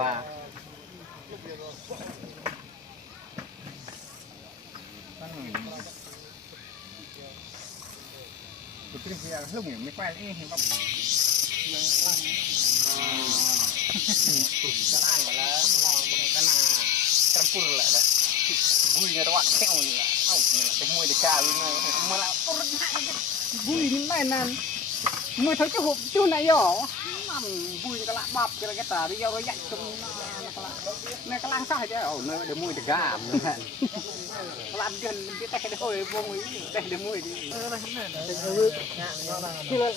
ว่าตัวที่พี่ลูกไม่ไปเองเห็นป่ะจะอ่านมาแล้วมองก็น่าจำปุ่นแหละนะvui người ta bạn theo như là cái mùi để cà luôn này mà là vui như này nè mùi thấy cái hộp chú này nhỏ nằm vui cái lạ bập cái tà đi giao dạy trong này cái lang sao thế ở nơi để mùi để cà làm gần cái tay cái hồi vô mới đây để mùi đi khi là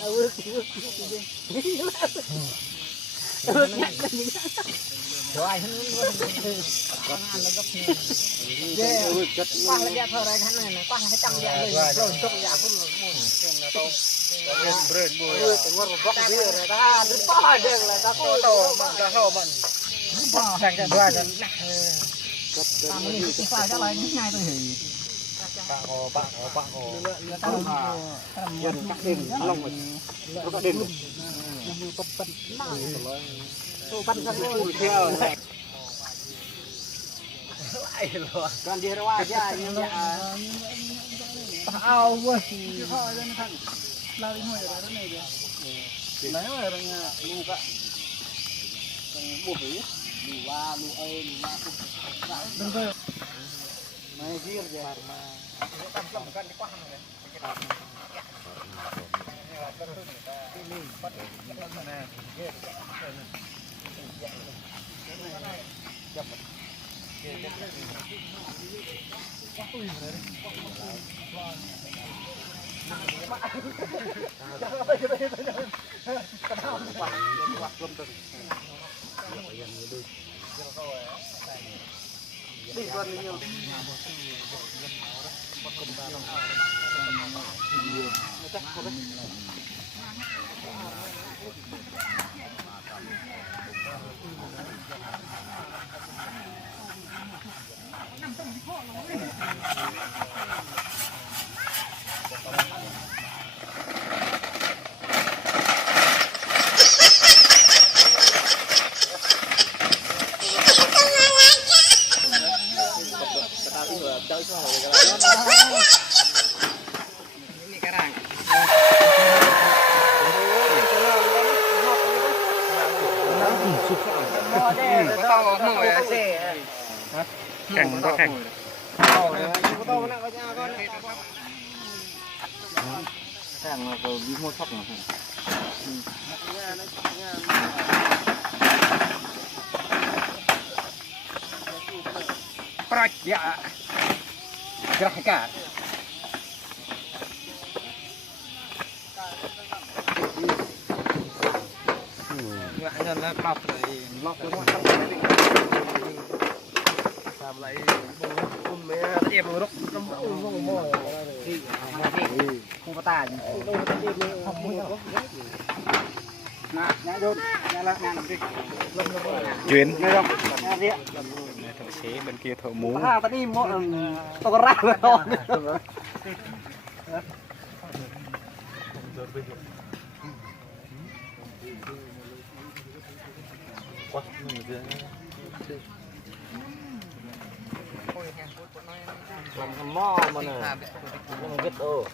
rồi ai hết có ăn nó gấp nhiều quăng lại thôi đây hắn này quăngให้จังใหญ่เลยโดนตกยาพุ่งมุ่นนะโตเบิร์ดบุยถึงว่าบอกเรื่องอะไรท่านป้าเด้งเลยตาโตมันจะเข้ามันป้าแข่งกันด้วยกันตามนี่ที่ฝ่ายอะไรง่ายตัวเหยปะโอต้องยันกักเด่นลงมันก็เด่นมือปั๊บๆนั่งเลยตัวปั้นกันพูดเที่ยวไอ้หรอการเดียร์ว่าย่าเนี่ยเอาเว้ยพ่อเรื่องท่านเราได้ห่วยอะไรนั่นเองไหนว่าอะไรเงี้ยลูกอะบุบหรือว่าลูกหรือว่าดึงไปไม่ยืดเลยมาตั้มตั้มกันดีกว่าเลยนี่ปัดมันนะจับแข่งก็แข่งแข่งเราก็วิโมทช็อปนะปลาเยอะกระกาดเงินแล้วปรับเลยล็อกตัวมันทำอะไรอุ้มแม่เทียบรถกำปั้งโม่ที่คู่ปตาเนี่ยขอบคุณนะงานโดนงานละงานอะไรchuyểnไม่ต้องงานเนี้ยthợ chế bên kia thợ mú ta đi mua tao có rác rồi quá làm mò mà nè nó rất ô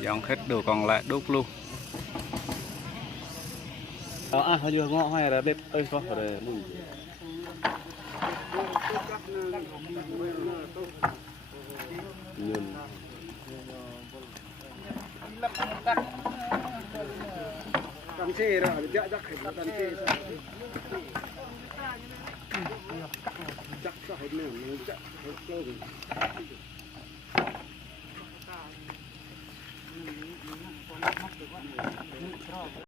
dòng hết đồ còn lại đúc luôn họ vừa ngọ hay là bếp ơi có phải mùi nhường cầm xe rồi dạ chắc phải cầm xe chắc phải nè chắc phải